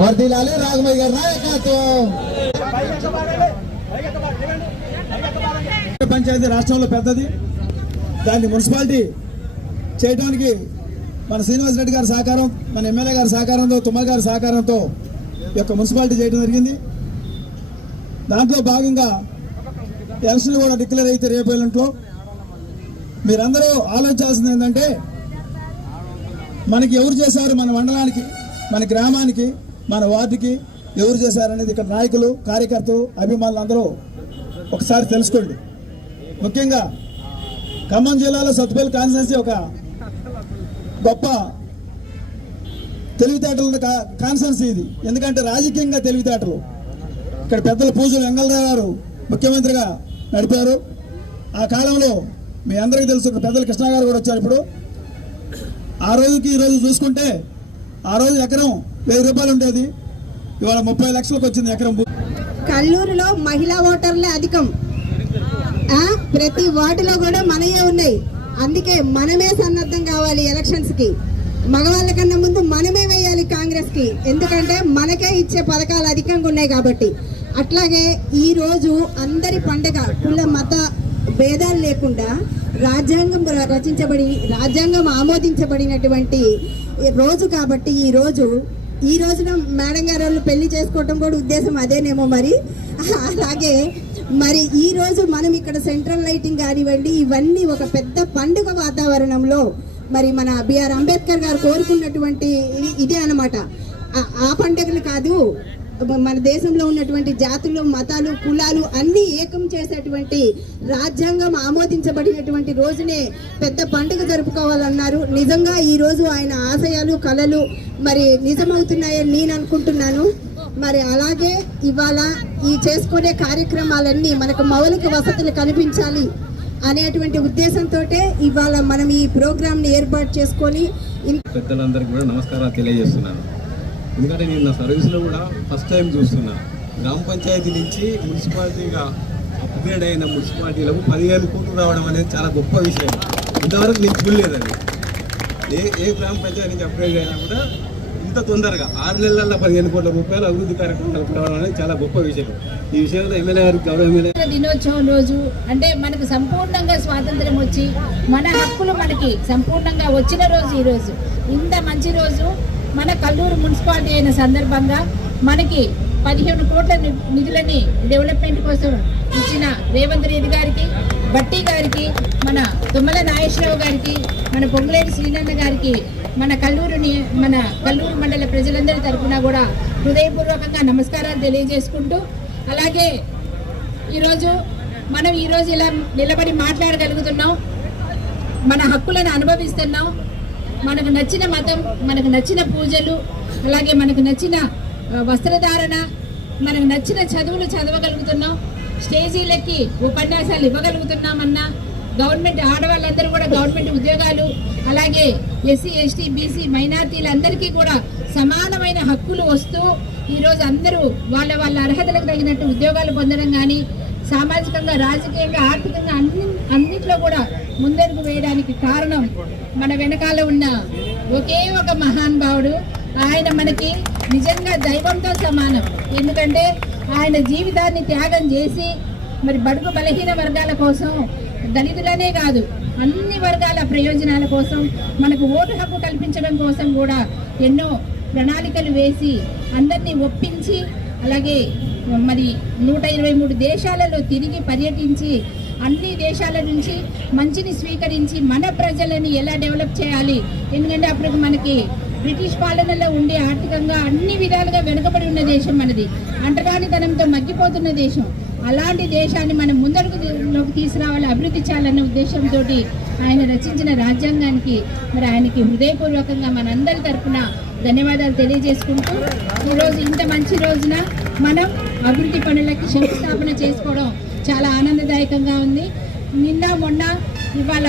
వర్దిలాలి రాఘమయ్య గారి నాయకత్వం. పంచాయతీ రాష్ట్రంలో పెద్దది. దాన్ని మున్సిపాలిటీ చేయడానికి మన శ్రీనివాస్ రెడ్డి గారి సహకారం మన ఎమ్మెల్యే గారి సహకారంతో తుమ్మల గారి సహకారంతో ఈ యొక్క మున్సిపాలిటీ చేయడం జరిగింది. దాంట్లో భాగంగా ఎలక్షన్ కూడా డిక్లేర్ అయితే రేపు ఎల్లుంట్లో మీరందరూ ఆలోచించాల్సింది ఏంటంటే మనకి ఎవరు చేశారు మన మండలానికి మన గ్రామానికి మన వార్డుకి ఎవరు చేశారనేది ఇక్కడ నాయకులు కార్యకర్తలు అభిమానులు అందరూ ఒకసారి తెలుసుకోండి. ముఖ్యంగా ఖమ్మం జిల్లాలో సత్తుపల్లి కాన్స్టిట్యున్సీ ఒక గొప్ప తెలివితేటలు కాన్స్టిట్యున్సీ ఇది. ఎందుకంటే రాజకీయంగా తెలివితేటలు. ఇక్కడ పెద్దల పూజలు వెంగళరావు గారు ముఖ్యమంత్రిగా నడిపారు. ఆ కాలంలో మీ అందరికీ తెలుసు ఇక్కడ పెద్దల కృష్ణ గారు కూడా వచ్చారు ఇప్పుడు. ఆ రోజుకి ఈ రోజు చూసుకుంటే ఆ రోజు ఎకరం వెయ్యి రూపాయలు ఉండేది ఇవాళ ముప్పై లక్షలకు వచ్చింది ఎకరం కల్లూరులో మహిళా ఓటర్లే అధికం. ప్రతి వార్డులో కూడా మనయే ఉన్నాయి. అందుకే మనమే సన్నద్ధం కావాలి ఎలక్షన్స్కి మగవాళ్ళ కన్నా ముందు మనమే వేయాలి కాంగ్రెస్కి ఎందుకంటే మనకే ఇచ్చే పథకాలు అధికంగా ఉన్నాయి కాబట్టి. అట్లాగే ఈ రోజు అందరి పండగ కుల మత భేదాలు లేకుండా రాజ్యాంగం రచించబడి రాజ్యాంగం ఆమోదించబడినటువంటి రోజు కాబట్టి ఈ రోజు ఈ రోజున మేడం గారు వాళ్ళు పెళ్ళి చేసుకోవటం కూడా ఉద్దేశం అదేనేమో మరి. అలాగే మరి ఈ రోజు మనం ఇక్కడ సెంట్రల్ లైటింగ్ కానివ్వండి ఇవన్నీ ఒక పెద్ద పండుగ వాతావరణంలో మరి మన బిఆర్ అంబేద్కర్ గారు కోరుకున్నటువంటి ఇది- ఇదే అనమాట ఆ- ఆ పండుగలు కాదు మన దేశంలో ఉన్నటువంటి జాతులు మతాలు కులాలు అన్ని ఏకం చేసేటువంటి రాజ్యాంగం ఆమోదించబడినటువంటి రోజునే పెద్ద పండుగ జరుపుకోవాలన్నారు. నిజంగా ఈ రోజు ఆయన ఆశయాలు కళలు మరి నిజమవుతున్నాయని నేను అనుకుంటున్నాను. మరి అలాగే ఇవాళ ఈ చేసుకునే కార్యక్రమాలన్నీ మనకు మౌలిక వసతులు కనిపించాలి అనేటువంటి ఉద్దేశంతో ఇవాళ మనం ఈ ప్రోగ్రామ్ని ఏర్పాటు చేసుకొని పెద్దలందరికీ కూడా నమస్కారాలు తెలియజేస్తున్నాను. ఎందుకంటే నేను నా సర్వీస్లో కూడా ఫస్ట్ టైం చూస్తున్నా. గ్రామ పంచాయతీ నుంచి మున్సిపాలిటీగా అప్గ్రేడ్ అయిన మున్సిపాలిటీలకు పదిహేను కోట్లు రావడం అనేది చాలా గొప్ప విషయం. ఇంతవరకు నేను చూడలేదండి. ఏ ఏ గ్రామ పంచాయతీ నుంచి అప్గ్రేడ్ అయినా కూడా ఇంత తొందరగా ఆరు నెలల్లో పదిహేను కోట్ల రూపాయలు అభివృద్ధి కార్యక్రమాలు రావడం అనేది చాలా గొప్ప విషయం. ఈ విషయంలో ఎమ్మెల్యే గారికి గౌరవ ఎమ్మెల్యే దినోత్సవం రోజు అంటే మనకు సంపూర్ణంగా స్వాతంత్రం వచ్చి మన హక్కులు మనకి సంపూర్ణంగా వచ్చిన రోజు ఈరోజు ఇంత మంచి రోజు. మన కల్లూరు మున్సిపాలిటీ అయిన సందర్భంగా మనకి పదిహేను కోట్ల నిధులని డెవలప్మెంట్ కోసం ఇచ్చిన రేవంత్ రెడ్డి గారికి బట్టి గారికి మన తుమ్మల నాగేశ్వరరావు గారికి మన పొంగులేటి శ్రీనన్న గారికి మన కల్లూరుని మన కల్లూరు మండల ప్రజలందరి తరఫున కూడా హృదయపూర్వకంగా నమస్కారాలు తెలియజేసుకుంటూ అలాగే ఈరోజు మనం ఈరోజు ఇలా నిలబడి మాట్లాడగలుగుతున్నాం మన హక్కులను అనుభవిస్తున్నాం మనకు నచ్చిన మతం మనకు నచ్చిన పూజలు అలాగే మనకు నచ్చిన వస్త్రధారణ మనకు నచ్చిన చదువులు చదవగలుగుతున్నాం. స్టేజీలకి ఉపన్యాసాలు ఇవ్వగలుగుతున్నామన్నా గవర్నమెంట్ ఆడవాళ్ళందరూ కూడా గవర్నమెంట్ ఉద్యోగాలు అలాగే ఎస్సీ ఎస్టీ బీసీ మైనార్టీలందరికీ కూడా సమానమైన హక్కులు వస్తూ ఈరోజు అందరూ వాళ్ళ వాళ్ళ అర్హతలకు తగినట్టు ఉద్యోగాలు పొందడం కానీ సామాజికంగా రాజకీయంగా ఆర్థికంగా అన్ని అన్నిట్లో కూడా ముందరకు వేయడానికి కారణం మన వెనకాల ఉన్న ఒకే ఒక మహానుభావుడు ఆయన మనకి నిజంగా దైవంతో సమానం. ఎందుకంటే ఆయన జీవితాన్ని త్యాగం చేసి మరి బడుగు బలహీన వర్గాల కోసం దళితులనే కాదు అన్ని వర్గాల ప్రయోజనాల కోసం మనకు ఓటు హక్కు కల్పించడం కోసం కూడా ఎన్నో ప్రణాళికలు వేసి అందరినీ ఒప్పించి అలాగే మరి నూట ఇరవై మూడు దేశాలలో తిరిగి పర్యటించి అన్ని దేశాల నుంచి మంచిని స్వీకరించి మన ప్రజలని ఎలా డెవలప్ చేయాలి? ఎందుకంటే అప్పుడు మనకి బ్రిటిష్ పాలనలో ఉండే ఆర్థికంగా అన్ని విధాలుగా వెనుకబడి ఉన్న దేశం మనది. అంటరానితనంతో మగ్గిపోతున్న దేశం. అలాంటి దేశాన్ని మనం ముందడుగులోకి తీసుకురావాలి అభివృద్ధి చేయాలన్న ఉద్దేశంతో ఆయన రచించిన రాజ్యాంగానికి మరి ఆయనకి హృదయపూర్వకంగా మనందరి తరఫున ధన్యవాదాలు తెలియజేసుకుంటూ ఈరోజు ఇంత మంచి రోజున మనం అభివృద్ధి పనులకి శంకుస్థాపన చేసుకోవడం చాలా ఆనందదాయకంగా ఉంది. నిన్న మొన్న ఇవాళ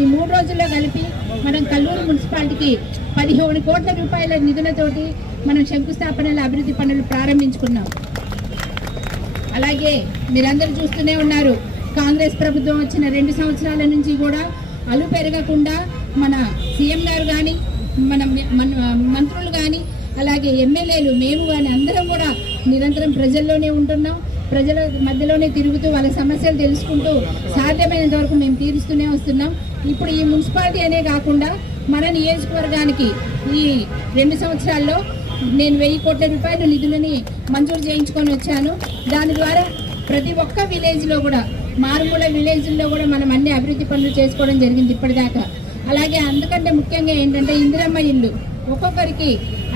ఈ మూడు రోజుల్లో కలిపి మనం కల్లూరు మున్సిపాలిటీకి పదిహేను కోట్ల రూపాయల నిధులతోటి మనం శంకుస్థాపనల అభివృద్ధి పనులు ప్రారంభించుకున్నాం. అలాగే మీరందరూ చూస్తూనే ఉన్నారు కాంగ్రెస్ ప్రభుత్వం వచ్చిన రెండు సంవత్సరాల నుంచి కూడా అలు పెరగకుండా మన సీఎం గారు కానీ మన మన మంత్రులు కానీ అలాగే ఎమ్మెల్యేలు మేము కానీ అందరం కూడా నిరంతరం ప్రజల్లోనే ఉంటున్నాం. ప్రజల మధ్యలోనే తిరుగుతూ వాళ్ళ సమస్యలు తెలుసుకుంటూ సాధ్యమైనంత వరకు మేము తీరుస్తూనే వస్తున్నాం. ఇప్పుడు ఈ మున్సిపాలిటీ అనే కాకుండా మన నియోజకవర్గానికి ఈ రెండు సంవత్సరాల్లో నేను వెయ్యి కోట్ల రూపాయలు నిధులని మంజూరు చేయించుకొని వచ్చాను. దాని ద్వారా ప్రతి ఒక్క విలేజ్లో కూడా మారుమూల విలేజ్లో కూడా మనం అన్ని అభివృద్ధి పనులు చేసుకోవడం జరిగింది ఇప్పటిదాకా. అలాగే అందుకంటే ముఖ్యంగా ఏంటంటే ఇందిరమ్మ ఇల్లు. ఒక్కొక్కరికి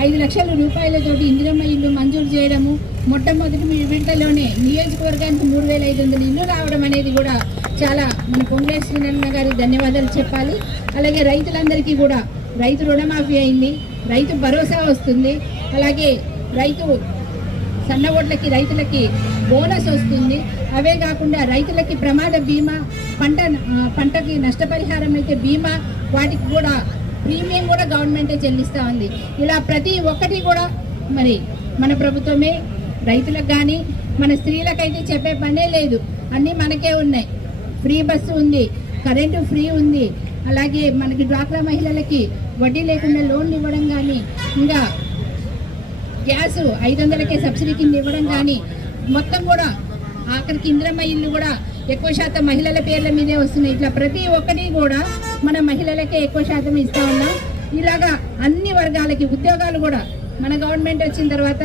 ఐదు లక్షల రూపాయలతోటి ఇందిరమ్మ ఇల్లు మంజూరు చేయడము మొట్టమొదటి మీ విడతలోనే నియోజకవర్గానికి మూడు వేల ఐదు వందల ఇల్లు రావడం అనేది కూడా చాలా మన పొంగులేటి శ్రీనన్న గారికి ధన్యవాదాలు చెప్పాలి. అలాగే రైతులందరికీ కూడా రైతు రుణమాఫీ అయింది రైతు భరోసా వస్తుంది అలాగే రైతు సన్న ఓట్లకి రైతులకి బోనస్ వస్తుంది. అవే కాకుండా రైతులకి ప్రమాద బీమా పంట పంటకి నష్టపరిహారం అయితే బీమా వాటికి కూడా ప్రీమియం కూడా గవర్నమెంటే చెల్లిస్తూ ఉంది ఇలా ప్రతి ఒక్కటి కూడా మరి మన ప్రభుత్వమే రైతులకు కానీ మన స్త్రీలకైతే చెప్పే పనే లేదు. అన్నీ మనకే ఉన్నాయి. ఫ్రీ బస్సు ఉంది కరెంటు ఫ్రీ ఉంది. అలాగే మనకి డ్వాక్రా మహిళలకి వడ్డీ లేకుండా లోన్లు ఇవ్వడం కానీ ఇంకా గ్యాస్ ఐదు వందలకే సబ్సిడీ కింద ఇవ్వడం కానీ మొత్తం కూడా ఆఖరికి ఇంద్రమ్మ ఇల్లు కూడా ఎక్కువ శాతం మహిళల పేర్ల మీదే వస్తున్నాయి. ఇట్లా ప్రతి ఒక్కటి కూడా మన మహిళలకే ఎక్కువ శాతం ఇస్తూ ఉన్నాం. ఇలాగా అన్ని వర్గాలకి ఉద్యోగాలు కూడా మన గవర్నమెంట్ వచ్చిన తర్వాత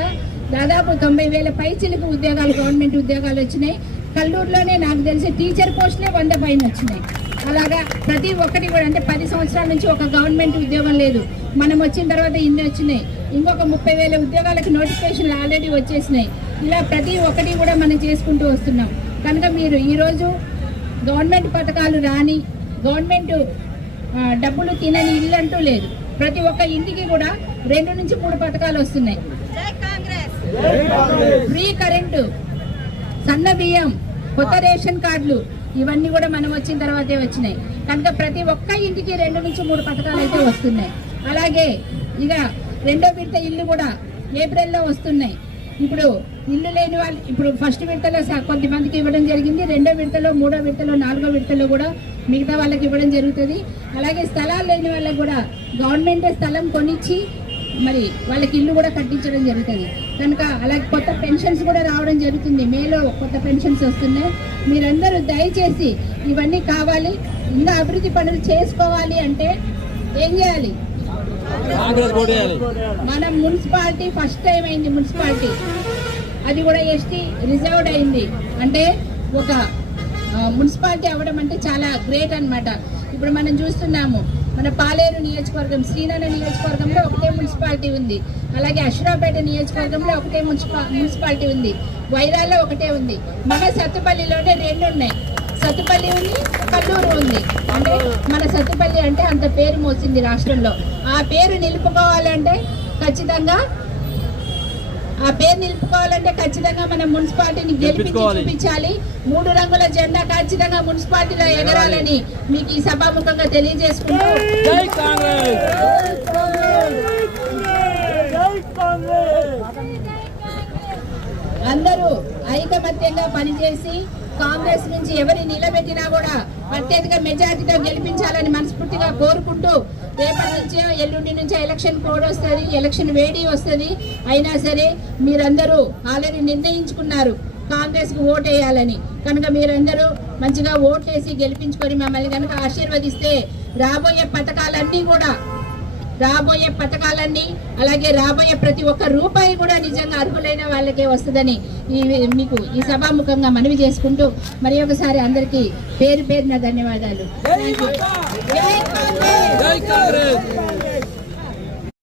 దాదాపు తొంభై వేల పై చిలుపు ఉద్యోగాలు గవర్నమెంట్ ఉద్యోగాలు వచ్చినాయి. కల్లూరులోనే నాకు తెలిసి టీచర్ పోస్టులే వంద పైన వచ్చినాయి. అలాగా ప్రతి ఒక్కటి కూడా అంటే పది సంవత్సరాల నుంచి ఒక గవర్నమెంట్ ఉద్యోగం లేదు. మనం వచ్చిన తర్వాత ఇన్ని వచ్చినాయి. ఇంకొక ముప్పై వేల ఉద్యోగాలకు నోటిఫికేషన్లు ఆల్రెడీ వచ్చేసినాయి. ఇలా ప్రతి ఒక్కటి కూడా మనం చేసుకుంటూ వస్తున్నాం. కనుక మీరు ఈరోజు గవర్నమెంట్ పథకాలు రాని గవర్నమెంట్ డబ్బులు తినని ఇల్లు అంటూ లేదు. ప్రతి ఒక్క ఇంటికి కూడా రెండు నుంచి మూడు పథకాలు వస్తున్నాయి. ఫ్రీ కరెంటు సన్న బియ్యం కొత్త రేషన్ కార్డులు ఇవన్నీ కూడా మనం వచ్చిన తర్వాతే వచ్చినాయి. కనుక ప్రతి ఒక్క ఇంటికి రెండు నుంచి మూడు పథకాలు అయితే వస్తున్నాయి. అలాగే ఇక రెండో విడత ఇల్లు కూడా ఏప్రిల్లో వస్తున్నాయి. ఇప్పుడు ఇల్లు లేని వాళ్ళు ఇప్పుడు ఫస్ట్ విడతలో కొంతమందికి ఇవ్వడం జరిగింది రెండో విడతలో మూడో విడతలో నాలుగో విడతలో కూడా మిగతా వాళ్ళకి ఇవ్వడం జరుగుతుంది. అలాగే స్థలాలు లేని వాళ్ళకి కూడా గవర్నమెంట్ స్థలం కొనిచ్చి మరి వాళ్ళకి ఇల్లు కూడా కట్టించడం జరుగుతుంది. కనుక అలాగే కొత్త పెన్షన్స్ కూడా రావడం జరుగుతుంది. మేలో కొత్త పెన్షన్స్ వస్తున్నాయి. మీరందరూ దయచేసి ఇవన్నీ కావాలి. ఇంకా అభివృద్ధి పనులు చేసుకోవాలి అంటే ఏం చేయాలి? మనం మున్సిపాలిటీ ఫస్ట్ టైం అయింది మున్సిపాలిటీ. అది కూడా ఎస్టీ రిజర్వ్డ్ అయింది. అంటే ఒక మున్సిపాలిటీ అవ్వడం అంటే చాలా గ్రేట్ అన్నమాట. ఇప్పుడు మనం చూస్తున్నాము మన పాలేరు నియోజకవర్గం శ్రీనగర్ నియోజకవర్గంలో ఒకటే మున్సిపాలిటీ ఉంది. అలాగే అశ్వరాపేట నియోజకవర్గంలో ఒకటే మున్సిపా మున్సిపాలిటీ ఉంది. వైరాల్లో ఒకటే ఉంది. మన సత్తుపల్లిలోనే రెండు ఉన్నాయి. సత్తుపల్లి ఉంది కల్లూరు ఉంది. అంటే మన సత్తుపల్లి అంటే అంత పేరు మోసింది రాష్ట్రంలో. ఆ పేరు నిలుపుకోవాలంటే ఖచ్చితంగా ఆ పేరు నిలుపుకోవాలంటే ఖచ్చితంగా మనం మున్సిపాలిటీని గెలిపించి చూపించాలి. మూడు రంగుల జెండా ఖచ్చితంగా మున్సిపాలిటీలో ఎగరాలని మీకు ఈ సభాముఖంగా తెలియజేసుకుంటూ అందరూ ఐకమత్యంగా పనిచేసి కాంగ్రెస్ నుంచి ఎవరిని నిలబెట్టినా కూడా అత్యధిక మెజార్టీతో గెలిపించాలని మనస్ఫూర్తిగా కోరుకుంటూ రేపటి నుంచే ఎల్లుండి నుంచే ఎలక్షన్ కోడ్ వస్తుంది ఎలక్షన్ వేడి వస్తుంది. అయినా సరే మీరందరూ ఆల్రెడీ నిర్ణయించుకున్నారు కాంగ్రెస్కి ఓట్ వేయాలని కనుక మీరందరూ మంచిగా ఓట్లేసి గెలిపించుకొని మమ్మల్ని కనుక ఆశీర్వదిస్తే రాబోయే పథకాలన్నీ కూడా రాబోయే పథకాలన్నీ అలాగే రాబోయే ప్రతి ఒక్క రూపాయి కూడా నిజంగా అర్హులైన వాళ్ళకే వస్తుందని ఈ మీకు ఈ సభాముఖంగా మనవి చేసుకుంటూ మరి ఒకసారి అందరికీ పేరు పేరున ధన్యవాదాలు.